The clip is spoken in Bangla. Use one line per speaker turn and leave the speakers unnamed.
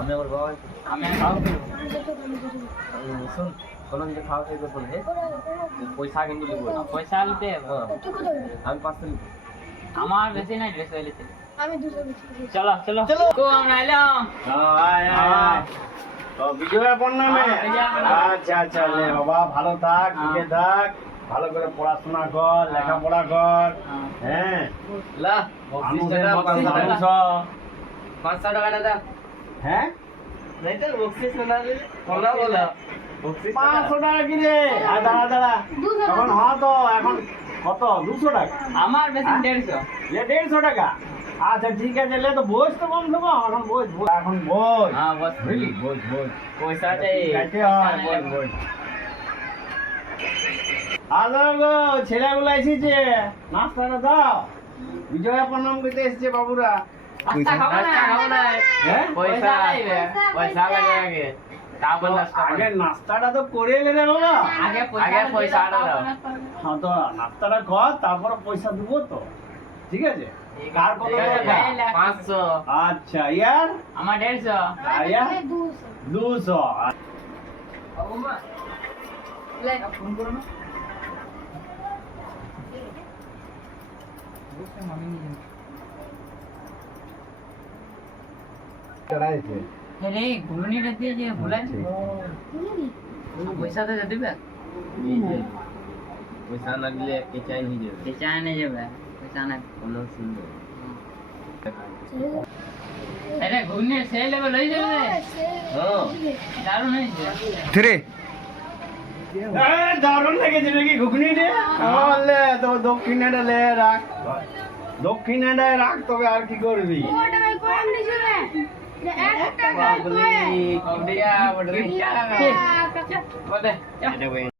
আমি আমার বাবা
আমি
শুন কোনো কিছু খাওয়া খাই করব না হ্যাঁ? পয়সা কিন্তু লিখব না।
পয়সা নিতে
হ্যাঁ, আমি পাঁচশো লিখব
আমার বেশি নাই ড্রেস
আমি
চলো চলো। চলো। কো আমরা এলাম।
বিজয়া
হ্যাঁ।
আচ্ছা আচ্ছা বাবা ভালো থাক
হ্যাঁ।
থাক ভালো করে পড়াশোনা কর লেখাপড়া কর হ্যাঁ?
পাঁচশো টাকা দাদা
হ্যাঁ?
নাই তো বকশিস না বলা বলা।
পাঁচশো টাকা কিনে হ্যাঁ। আর দাঁড়া দাঁড়া। এখন হ্যাঁ তো এখন কত? দুশো টাকা।
আমার বেশি
হ্যাঁ?
দেড়শো।
লে দেড়শো টাকা। আচ্ছা ঠিক আছে লে তো বোঝ তো কম দেবো এখন বোঝ এখন বোঝ
হ্যাঁ বস।
বুঝলি? বোঝ বোঝ
পয়সা চাই
বোঝ বোঝ বল গো ছেলেগুলো এসেছে। নাস্তাটা দাও। বিজয়া প্রণাম করতে এসেছে বাবুরা।
নাস্তা খাব না খাব না
হ্যাঁ
পয়সা পয়সা লাগে আগে তারপর নাস্তা
আগে নাস্তাটা তো করে এলে বাবা
আগে পয়সা আগে পয়সাটা দাও
হ্যাঁ তো নাস্তাটা কর তারপরে পয়সা দেবো তো ঠিক আছে কার কত
পাঁচশো
আচ্ছা ইয়ার
আমার দেড়শো
দুশো
দুশো
ফোন করো না ચડાય છે એટલે એ ગુરુની નથી જે ભૂલાય
ને પૈસા તો જતી બે પૈસા ના
ગલે કેચાય નહીં જવે કેચાય
નહીં જવે
પૈસા ના કોનો સુંદર એટલે ગુરુને
સે
લેવલ લઈ
જવે
હા દારૂ નહીં છે થ્રી দারুণ লেগেছে নাকি ঘুগনি রে দক্ষিণে রাখ দক্ষিণে রাখ তবে আর কি করবি
પબ્લિક